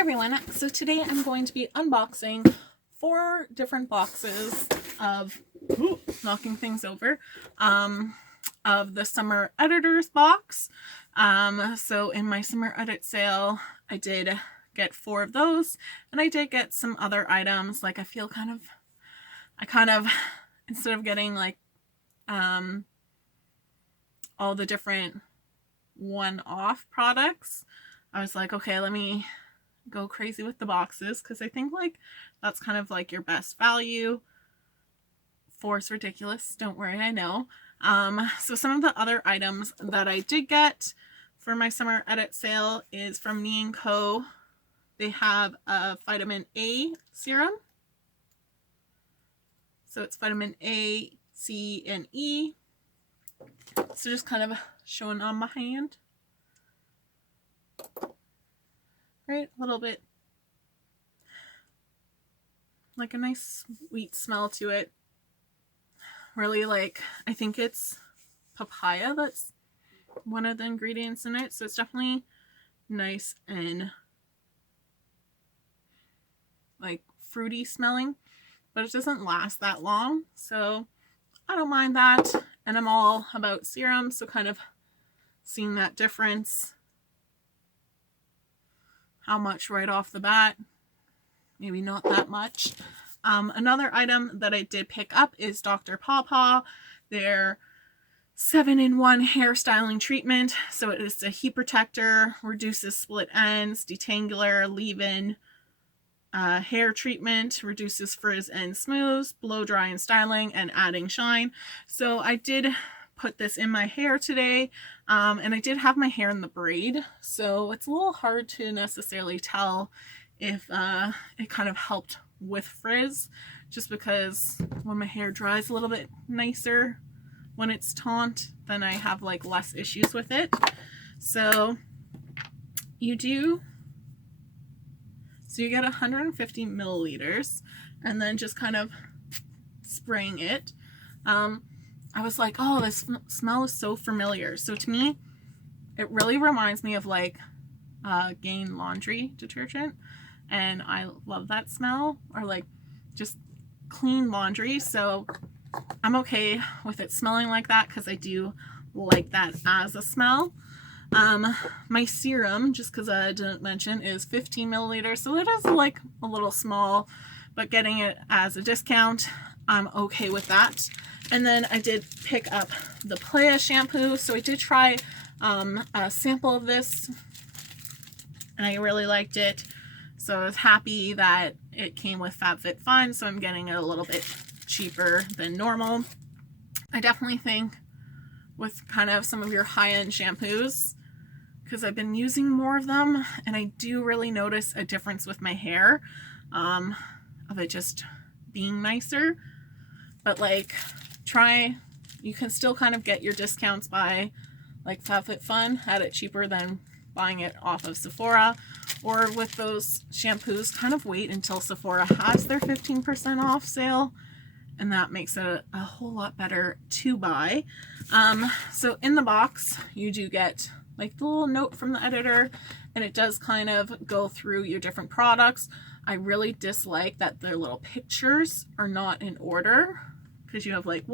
everyone, so today I'm going to be unboxing 4 different boxes of knocking things over of the summer editors box. So in my summer edit sale I did get 4 of those, and I did get some other items. Like I kind of instead of getting like all the different one-off products, I was like, okay, let me go crazy with the boxes, because I think like that's kind of like your best value. 4 is ridiculous, don't worry, I know. So some of the other items that I did get for my summer edit sale is from Me & Co. They have a vitamin A serum. So it's vitamin A, C, and E. So just kind of showing on my hand. Right, a little bit like a nice sweet smell to it. Really, like, I think it's papaya that's one of the ingredients in it, so it's definitely nice and like fruity smelling, but it doesn't last that long, so I don't mind that. And I'm all about serums, so kind of seeing that difference. How much right off the bat? Maybe not that much. Another item that I did pick up is Dr. Pawpaw. Their 7-in-1 hair styling treatment. So it is a heat protector, reduces split ends, detangler, leave-in hair treatment, reduces frizz and smooths, blow dry and styling, and adding shine. So I did put this in my hair today, and I did have my hair in the braid, so it's a little hard to necessarily tell if it kind of helped with frizz, just because when my hair dries a little bit nicer when it's taunt, then I have like less issues with it. So you get 150 milliliters and then just kind of spraying it. I was like, oh, this smell is so familiar. So to me, it really reminds me of like Gain laundry detergent, and I love that smell, or like just clean laundry. So I'm okay with it smelling like that because I do like that as a smell. My serum, just because I didn't mention, is 15 milliliters, so it is like a little small, but getting it as a discount, I'm okay with that. And then I did pick up the Playa shampoo, so I did try a sample of this, and I really liked it. So I was happy that it came with FabFitFun, so I'm getting it a little bit cheaper than normal. I definitely think with kind of some of your high-end shampoos, because I've been using more of them, and I do really notice a difference with my hair, of it just being nicer. But like, you can still kind of get your discounts by like FabFitFun, had it cheaper than buying it off of Sephora, or with those shampoos, kind of wait until Sephora has their 15% off sale, and that makes it a whole lot better to buy. So in the box you do get like the little note from the editor, and it does kind of go through your different products. I really dislike that their little pictures are not in order, because you have like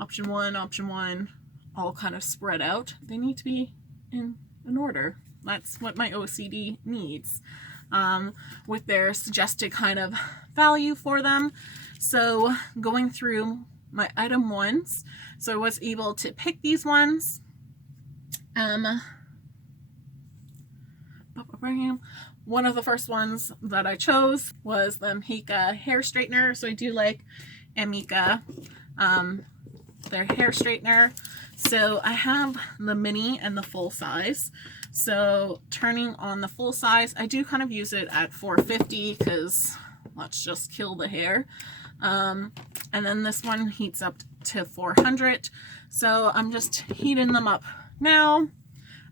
option one, all kind of spread out. They need to be in order. That's what my OCD needs, with their suggested kind of value for them. So going through my item ones, so I was able to pick these ones. One of the first ones that I chose was the Amika hair straightener. So I do like Amika, their hair straightener. So I have the mini and the full size. So turning on the full size, I do kind of use it at 450 because let's just kill the hair. And then this one heats up to 400. So I'm just heating them up now,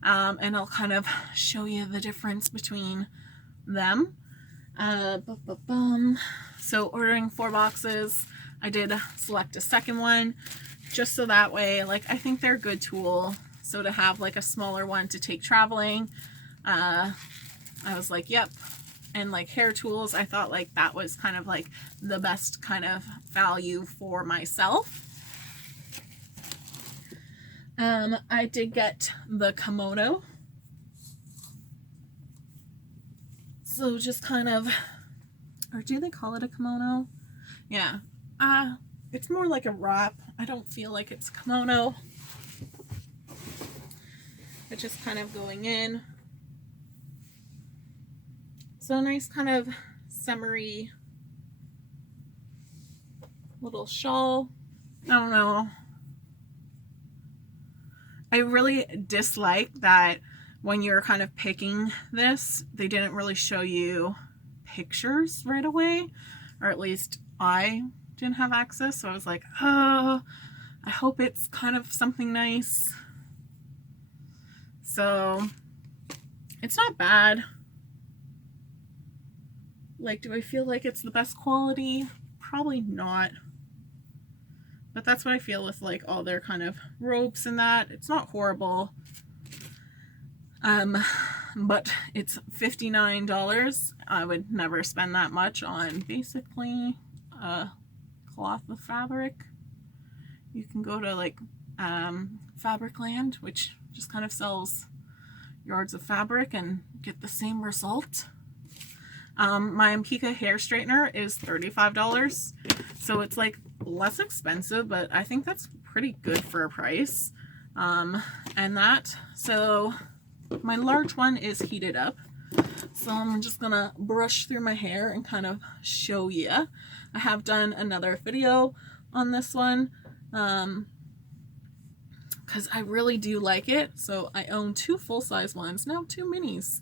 and I'll kind of show you the difference between them. So ordering 4 boxes, I did select a second one just so that way, like, I think they're a good tool. So to have like a smaller one to take traveling, I was like, yep. And like hair tools, I thought like that was kind of like the best kind of value for myself. I did get the kimono. So just kind of, or do they call it a kimono? Yeah. It's more like a wrap. I don't feel like it's a kimono. It's just kind of going in. So nice kind of summery little shawl. I don't know. I really dislike that when you're kind of picking this, they didn't really show you pictures right away, or at least I didn't have access. So I was like, oh, I hope it's kind of something nice. So it's not bad. Like, do I feel like it's the best quality? Probably not. But that's what I feel with like all their kind of robes and that. It's not horrible. But it's $59. I would never spend that much on basically a cloth of fabric. You can go to like Fabricland, which just kind of sells yards of fabric, and get the same result. My Ampika hair straightener is $35, so it's like less expensive, but I think that's pretty good for a price. And that, so my large one is heated up, so I'm just gonna brush through my hair and kind of show you. I have done another video on this one because I really do like it. So I own 2 full-size ones, now 2 minis,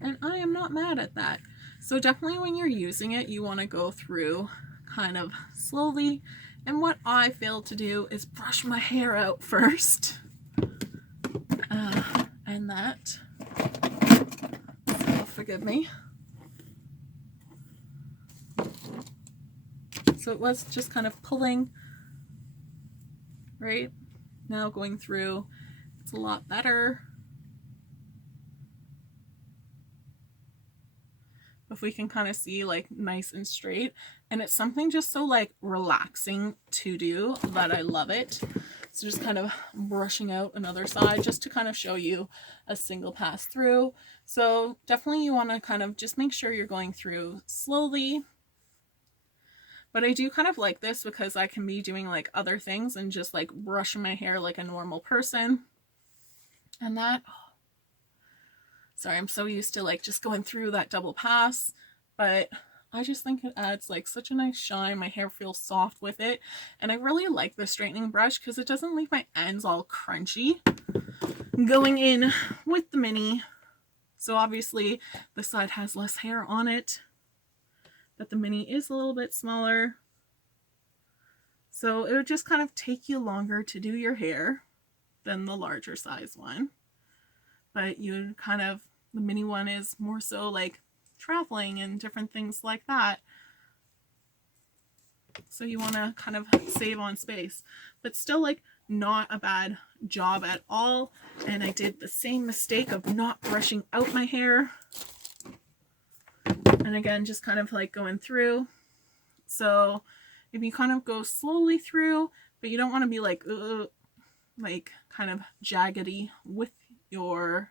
and I am not mad at that. So definitely when you're using it, you want to go through kind of slowly. And what I failed to do is brush my hair out first. And that, so forgive me. So it was just kind of pulling, right? Now going through, it's a lot better. If we can kind of see like nice and straight, and it's something just so like relaxing to do that I love it. So just kind of brushing out another side just to kind of show you a single pass through. So definitely you want to kind of just make sure you're going through slowly. But I do kind of like this because I can be doing like other things and just like brushing my hair like a normal person. And that, sorry, I'm so used to like just going through that double pass, but I just think it adds like such a nice shine. My hair feels soft with it, and I really like the straightening brush because it doesn't leave my ends all crunchy. Going in with the mini, so obviously the side has less hair on it, but the mini is a little bit smaller, so it would just kind of take you longer to do your hair than the larger size one. But you would kind of, the mini one is more so like traveling and different things like that. So you want to kind of save on space, but still like not a bad job at all. And I did the same mistake of not brushing out my hair. And again, just kind of like going through. So if you kind of go slowly through, but you don't want to be like kind of jaggedy with your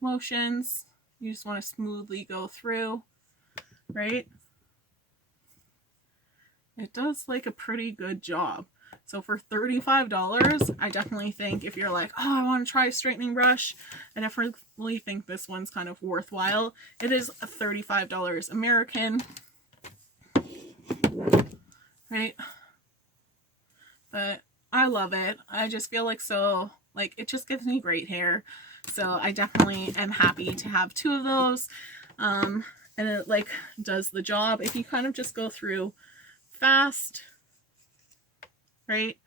motions. You just want to smoothly go through, right? It does like a pretty good job. So for $35, I definitely think if you're like, oh, I want to try a straightening brush, I definitely think this one's kind of worthwhile. It is $35 American, right? But I love it. I just feel like so, like it just gives me great hair. So I definitely am happy to have 2 of those. And it like does the job. If you kind of just go through fast, right,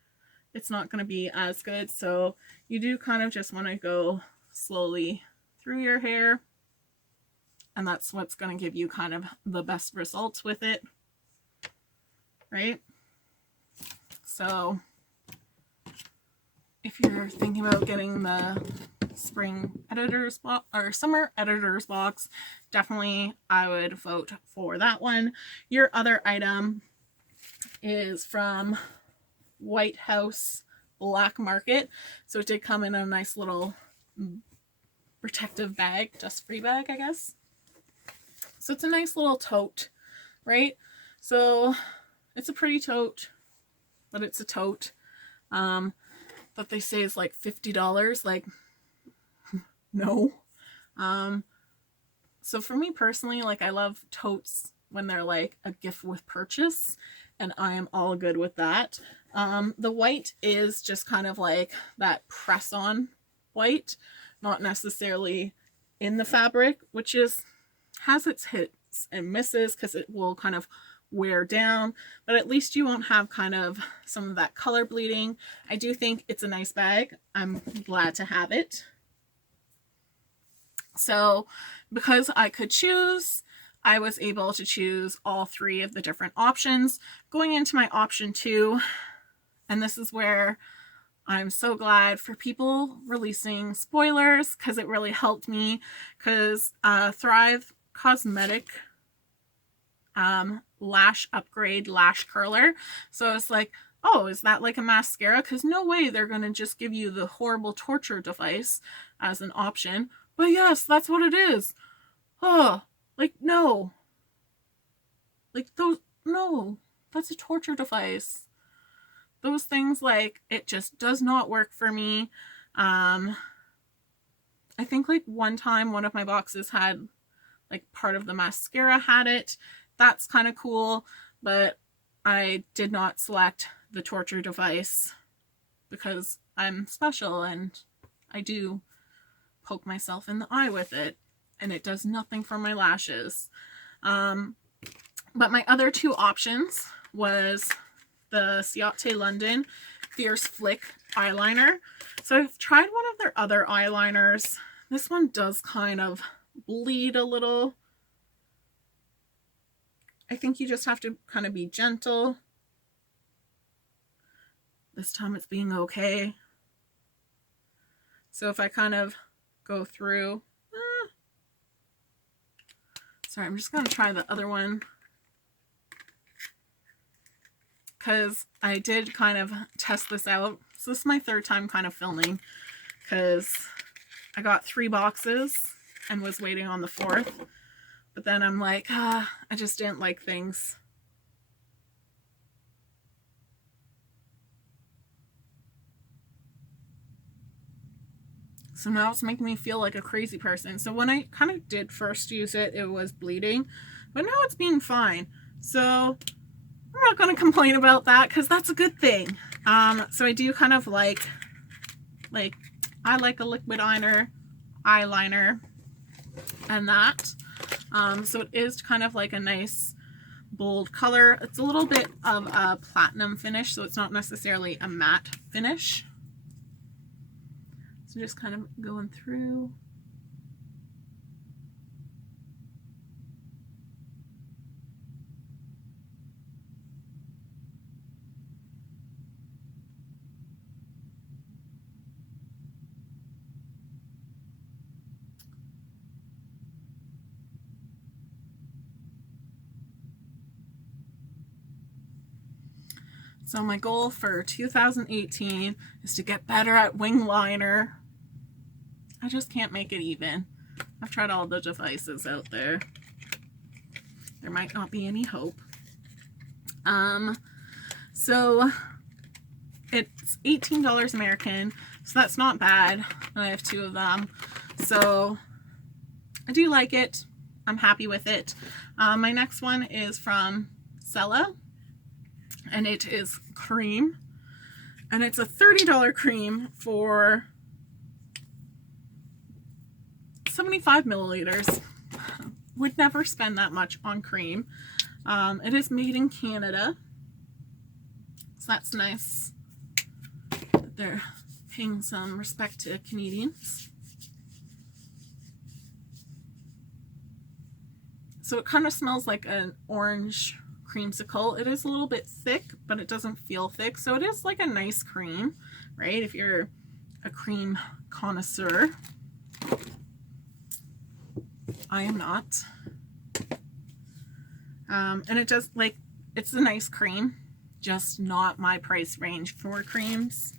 it's not going to be as good. So you do kind of just want to go slowly through your hair. And that's what's going to give you kind of the best results with it, right? So if you're thinking about getting the spring editor's box or summer editor's box, definitely I would vote for that one. Your other item is from White House Black Market. So it did come in a nice little protective bag, dust-free bag, I guess. So it's a nice little tote, right? So it's a pretty tote, but it's a tote. That they say is like $50. Like, no. So for me personally, like, I love totes when they're like a gift with purchase, and I am all good with that. The white is just kind of like that press-on white, not necessarily in the fabric, which has its hits and misses because it will kind of wear down, but at least you won't have kind of some of that color bleeding. I do think it's a nice bag. I'm glad to have it. So because I could choose, I was able to choose all three of the different options. Going into my option 2, and this is where I'm so glad for people releasing spoilers, because it really helped me, because Thrive Cosmetic lash upgrade lash curler. So it's like, oh, is that like a mascara? Because no way they're going to just give you the horrible torture device as an option. But yes, that's what it is. Oh, like, no. Like, those, no, that's a torture device. Those things, like, it just does not work for me. I think like one time one of my boxes had like part of the mascara had it. That's kind of cool, but I did not select the torture device because I'm special and I do poke myself in the eye with it, and it does nothing for my lashes. But my other two options was the Ciate London Fierce Flick eyeliner. So I've tried one of their other eyeliners. This one does kind of bleed a little. I think you just have to kind of be gentle. This time it's being okay. So if I kind of go through, sorry, I'm just going to try the other one, because I did kind of test this out. So this is my third time kind of filming, because I got 3 boxes and was waiting on the 4th. But then I'm like, I just didn't like things. So now it's making me feel like a crazy person. So when I kind of did first use it, it was bleeding. But now it's being fine. So I'm not going to complain about that, because that's a good thing. So I do kind of like I like a liquid eyeliner and that. So it is kind of like a nice bold color. It's a little bit of a platinum finish, so it's not necessarily a matte finish. So just kind of going through. So my goal for 2018 is to get better at wing liner. I just can't make it even. I've tried all the devices out there. There might not be any hope. So it's $18 American, so that's not bad. I have 2 of them. So I do like it. I'm happy with it. My next one is from Sella, and it is cream. And it's a $30 cream for 75 milliliters. Would never spend that much on cream. It is made in Canada, so that's nice that they're paying some respect to Canadians. So it kind of smells like an orange creamsicle. It is a little bit thick, but it doesn't feel thick, so it is like a nice cream, right? If you're a cream connoisseur. I am not. And it just, like, it's a nice cream, just not my price range for creams.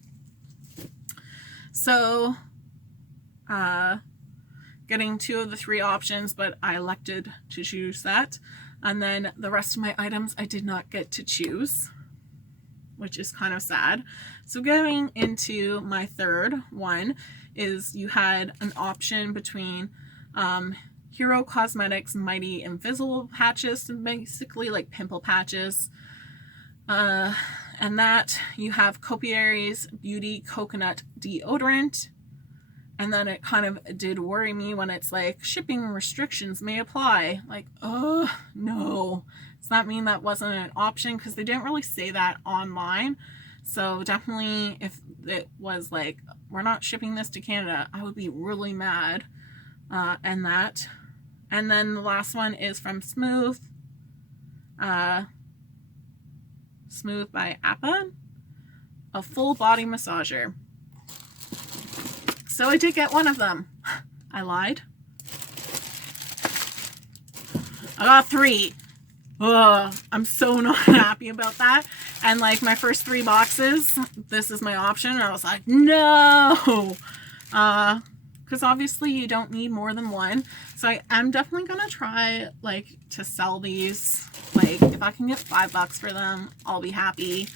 So, getting 2 of the 3 options, but I elected to choose that. And then the rest of my items I did not get to choose, which is kind of sad. So going into my third one is you had an option between Hero Cosmetics Mighty Invisible Patches, basically like pimple patches. And that you have Copiary's Beauty Coconut Deodorant. And then it kind of did worry me when it's like shipping restrictions may apply. Like, oh no. Does that mean that wasn't an option? Because they didn't really say that online. So definitely if it was like, we're not shipping this to Canada, I would be really mad. And that. And then the last one is from Smooth. Smooth by Appa. A full body massager. So I did get one of them. I lied. I got 3. Ugh, I'm so not happy about that. And like my first 3 boxes, this is my option. And I was like, no. Because obviously you don't need more than one. So I'm definitely going to try like to sell these. Like if I can get $5 for them, I'll be happy.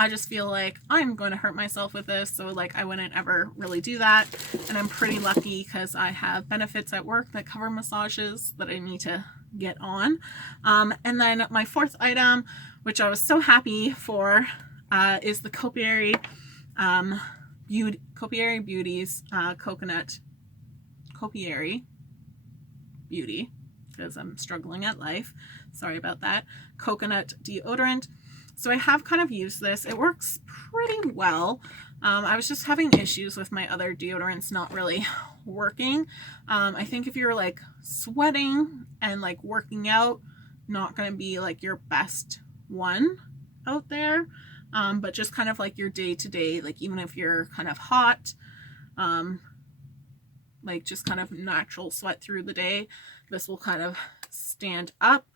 I just feel like I'm going to hurt myself with this, so like I wouldn't ever really do that. And I'm pretty lucky because I have benefits at work that cover massages that I need to get on. And then my fourth item, which I was so happy for, is the Copiary Beauty's Copiary Beauty, because I'm struggling at life. Sorry about that. Coconut deodorant. So I have kind of used this. It works pretty well. I was just having issues with my other deodorants not really working. I think if you're like sweating and like working out, not going to be like your best one out there. But just kind of like your day-to-day, like even if you're kind of hot, like just kind of natural sweat through the day, this will kind of stand up.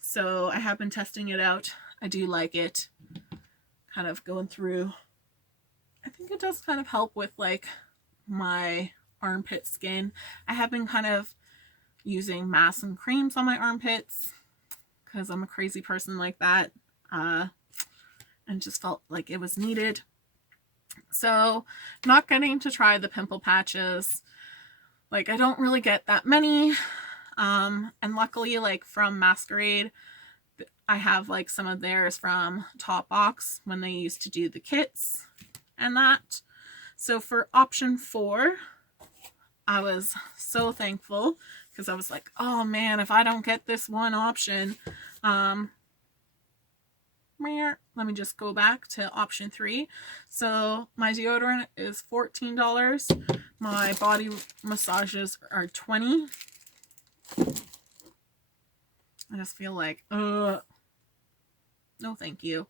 So I have been testing it out. I do like it. Kind of going through. I think it does kind of help with like my armpit skin. I have been kind of using masks and creams on my armpits because I'm a crazy person like that. And just felt like it was needed. So not getting to try the pimple patches. Like I don't really get that many. And luckily like from Masquerade, I have like some of theirs from Top Box when they used to do the kits and that. So for option 4, I was so thankful because I was like, oh man, if I don't get this one option, let me just go back to option 3. So my deodorant is $14. My body massages are $20. I just feel like, no thank you.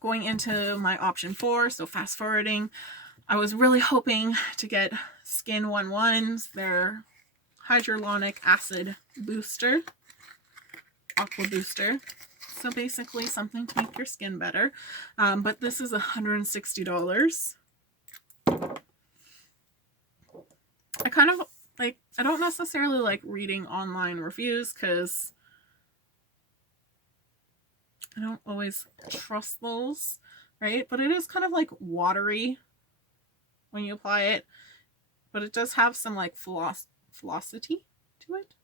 Going into my option 4, so fast forwarding, I was really hoping to get Skin 11's, their hyaluronic acid booster, aqua booster. So basically something to make your skin better. But this is $160. I kind of like, I don't necessarily like reading online reviews because I don't always trust those, right? But it is kind of like watery when you apply it, but it does have some like velocity to it.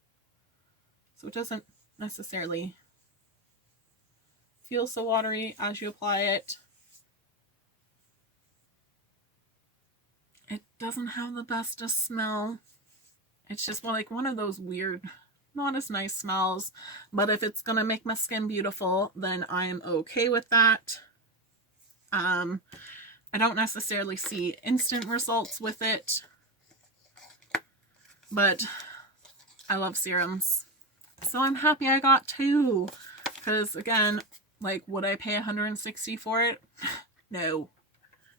So it doesn't necessarily feel so watery as you apply it. It doesn't have the bestest smell. It's just like one of those weird, not as nice smells, but if it's gonna make my skin beautiful, then I am okay with that. I don't necessarily see instant results with it, but I love serums. So I'm happy I got 2, because again, Like, would I pay $160 for it? No.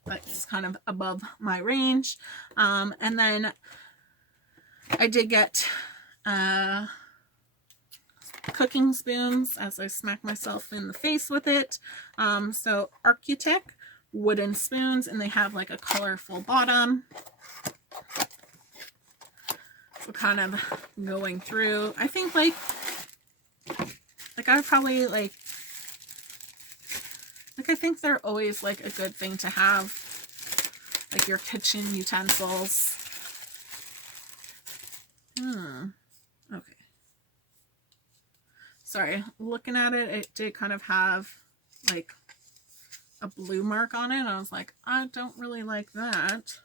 That's kind of above my range. And then I did get cooking spoons as I smack myself in the face with it. So Architect wooden spoons, and they have like a colorful bottom. So kind of going through, I think like I would probably like I think they're always like a good thing to have, like your kitchen utensils. Okay. Sorry, looking at it, it did kind of have like a blue mark on it, and I was like, I don't really like that.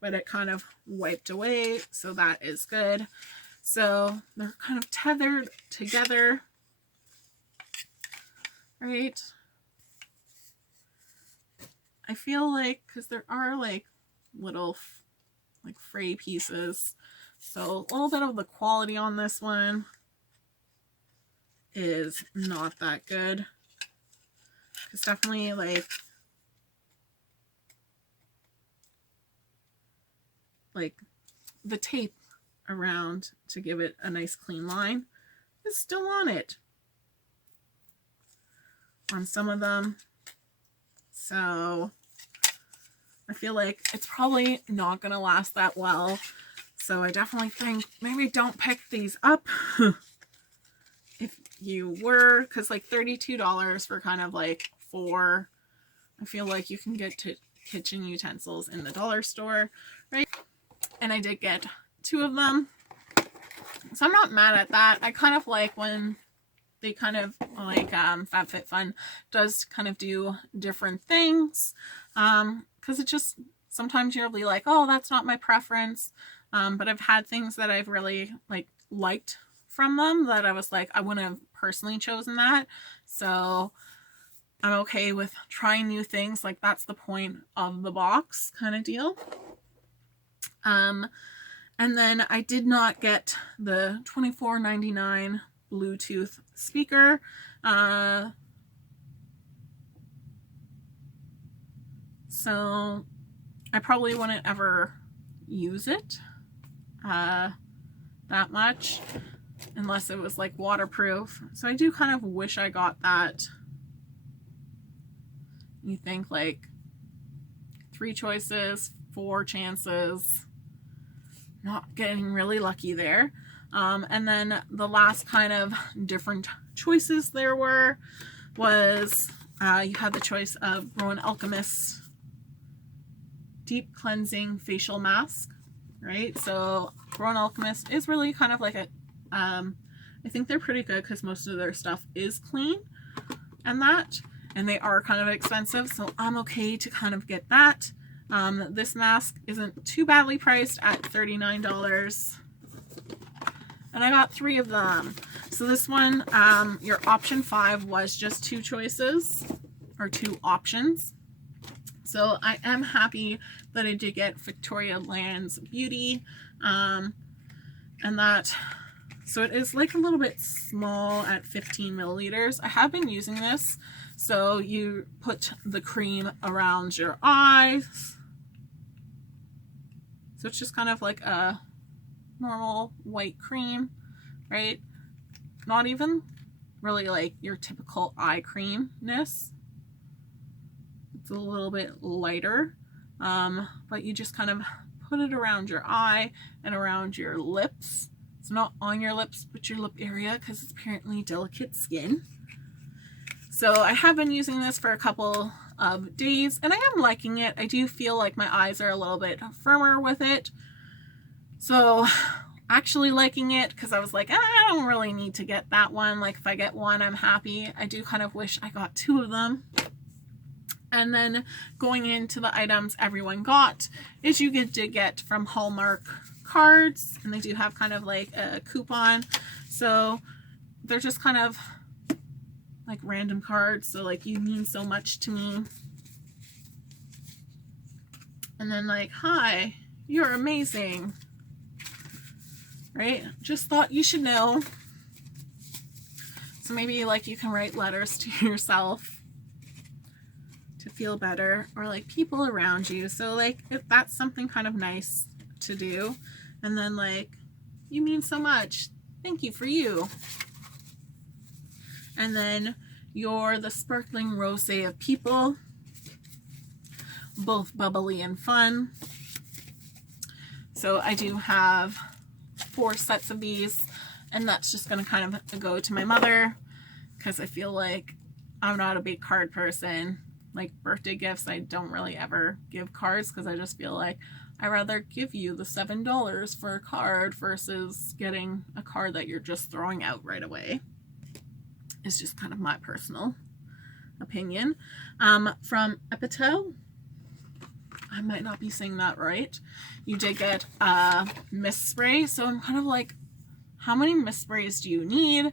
But it kind of wiped away, so that is good. So they're kind of tethered together, right? I feel like, because there are like little like fray pieces, so a little bit of the quality on this one is not that good. It's definitely like the tape around to give it a nice clean line is still on it on some of them. So I feel like it's probably not going to last that well. So I definitely think maybe don't pick these up if you were, because like $32 for kind of like 4, I feel like you can get to kitchen utensils in the dollar store, right? And I did get 2 of them, so I'm not mad at that. I kind of like when they kind of like FabFitFun does kind of do different things, because it just sometimes you'll be like, oh, that's not my preference, but I've had things that I've really liked from them that I was like, I wouldn't have personally chosen that. So I'm okay with trying new things. Like, that's the point of the box kind of deal. And then I did not get the $24.99 Bluetooth speaker. So I probably wouldn't ever use it that much unless it was like waterproof. So I do kind of wish I got that. You think like 3 choices, 4 chances, not getting really lucky there. And then the last kind of different choices there was you had the choice of Rowan Alchemist Deep Cleansing Facial Mask, right? So Rowan Alchemist is really kind of like a, I think they're pretty good because most of their stuff is clean and they are kind of expensive, so I'm okay to kind of get that. This mask isn't too badly priced at $39, and I got 3 of them. So this one, your option 5 was just 2 choices or 2 options. So I am happy that I did get Victoria Land's Beauty, and that, so it is like a little bit small at 15 milliliters. I have been using this. So you put the cream around your eyes. So it's just kind of like a normal white cream, right? Not even really like your typical eye creamness. It's a little bit lighter, but you just kind of put it around your eye and around your lips. It's not on your lips, but your lip area, because it's apparently delicate skin. So I have been using this for a couple of days, and I am liking it. I do feel like my eyes are a little bit firmer with it. So actually liking it, because I was like, I don't really need to get that one. Like, if I get one, I'm happy. I do kind of wish I got 2 of them. And then going into the items everyone got is you get to get from Hallmark cards, and they do have kind of like a coupon. So they're just kind of like random cards, so like, you mean so much to me. And then like, hi, you're amazing, right? Just thought you should know So maybe like you can write letters to yourself to feel better, or like people around you. So like if that's something kind of nice to do. And then like, you mean so much. Thank you for you. And then you're the sparkling rosé of people, both bubbly and fun. So I do have 4 sets of these, and that's just going to kind of go to my mother because I feel like I'm not a big card person. Like birthday gifts, I don't really ever give cards because I just feel like I'd rather give you the $7 for a card versus getting a card that you're just throwing out right away. It's just kind of my personal opinion. From Epito, I might not be saying that right. You did get a mist spray. So I'm kind of like, how many mist sprays do you need?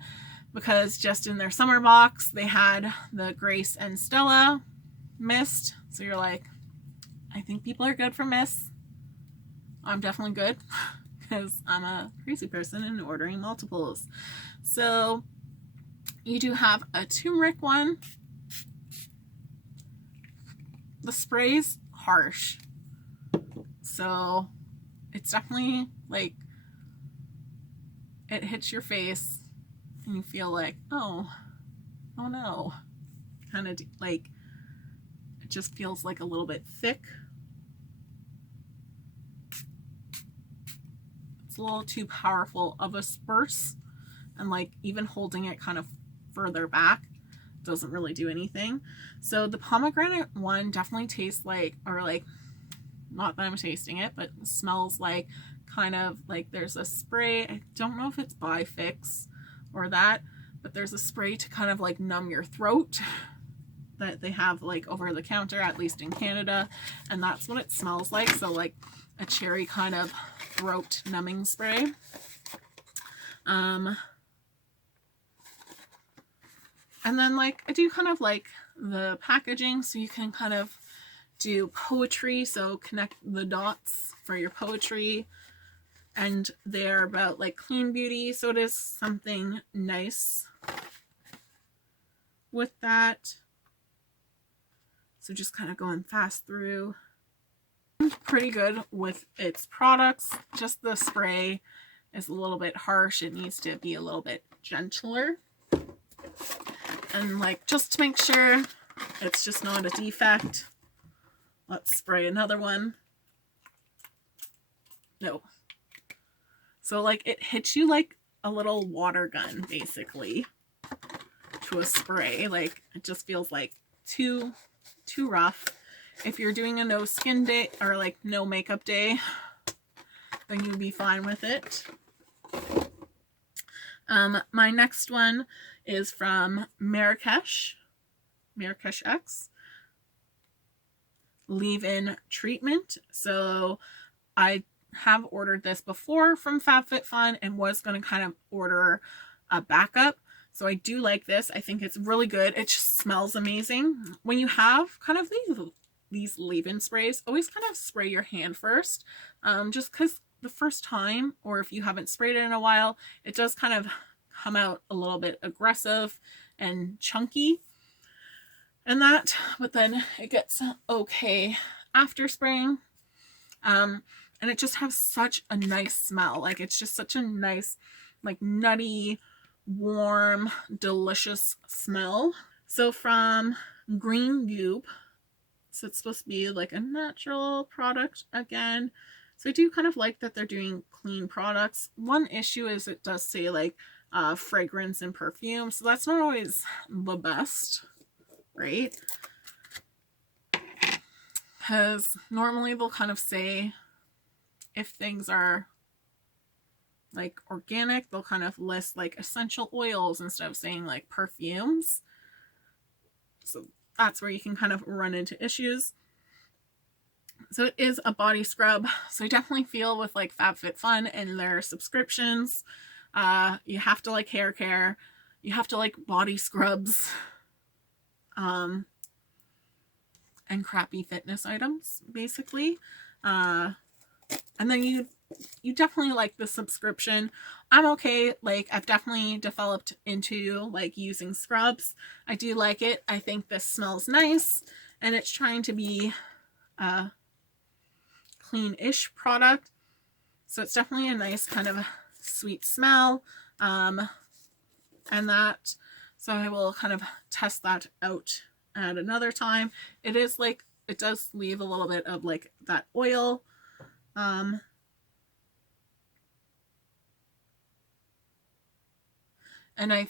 Because just in their summer box, they had the Grace and Stella mist. So you're like, I think people are good for mists. I'm definitely good because I'm a crazy person and ordering multiples. So you do have a turmeric one. The spray's harsh. So it's definitely like, it hits your face and you feel like, oh no. Kind of like, it just feels like a little bit thick. It's a little too powerful of a spurse, and like even holding it kind of further back doesn't really do anything. So the pomegranate one definitely tastes like, or like, not that I'm tasting it, but it smells like kind of like there's a spray. I don't know if it's Bifix or that, but there's a spray to kind of like numb your throat that they have like over the counter, at least in Canada, and that's what it smells like. So like a cherry kind of throat numbing spray. And then like I do kind of like the packaging, so you can kind of do poetry, so connect the dots for your poetry, and they're about like clean beauty, so it is something nice with that. So just kind of going fast through. Pretty good with its products. Just the spray is a little bit harsh. It needs to be a little bit gentler. And like, just to make sure it's just not a defect, let's spray another one. No. So like it hits you like a little water gun basically to a spray. Like it just feels like too rough. If you're doing a no skin day or like no makeup day, then you'll be fine with it. My next one is from Marrakesh X, leave-in treatment. So I have ordered this before from FabFitFun and was going to kind of order a backup. So I do like this. I think it's really good. It just smells amazing. When you have kind of these leave-in sprays, always kind of spray your hand first, just because the first time, or if you haven't sprayed it in a while, it does kind of come out a little bit aggressive and chunky and that, but then it gets okay after spraying. And it just has such a nice smell. Like it's just such a nice, like nutty, warm, delicious smell. So from Green Goop, so it's supposed to be like a natural product again. So I do kind of like that they're doing clean products. One issue is it does say like fragrance and perfume, so that's not always the best, right? Because normally they'll kind of say, if things are like organic, they'll kind of list like essential oils instead of saying like perfumes. So that's where you can kind of run into issues. So it is a body scrub. So I definitely feel with like FabFitFun and their subscriptions, you have to like hair care, you have to like body scrubs, and crappy fitness items basically. And then you you definitely like the subscription. I'm okay. Like, I've definitely developed into like using scrubs. I do like it. I think this smells nice, and it's trying to be a clean-ish product. So it's definitely a nice kind of sweet smell. And that, so I will kind of test that out at another time. It is like, it does leave a little bit of like that oil. And I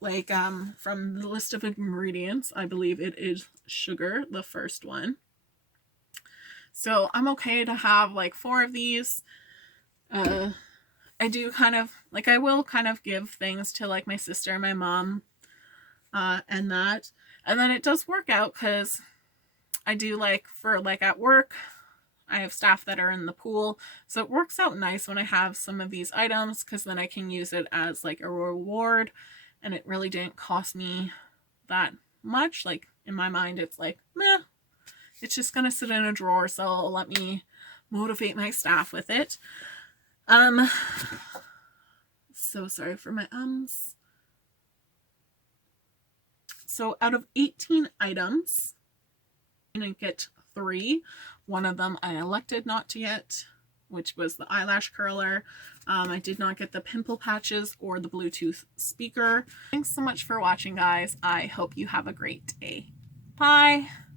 like from the list of ingredients, I believe it is sugar, the first one. So I'm okay to have like 4 of these. I do kind of like, I will kind of give things to like my sister and my mom, and that, and then it does work out because I do like for like at work, I have staff that are in the pool, so it works out nice when I have some of these items because then I can use it as like a reward, and it really didn't cost me that much. Like in my mind, it's like, meh, it's just gonna sit in a drawer, so let me motivate my staff with it. So sorry for my ums. So out of 18 items, I'm gonna get 3. One of them I elected not to get, which was the eyelash curler. I did not get the pimple patches or the Bluetooth speaker. Thanks so much for watching, guys. I hope you have a great day. Bye.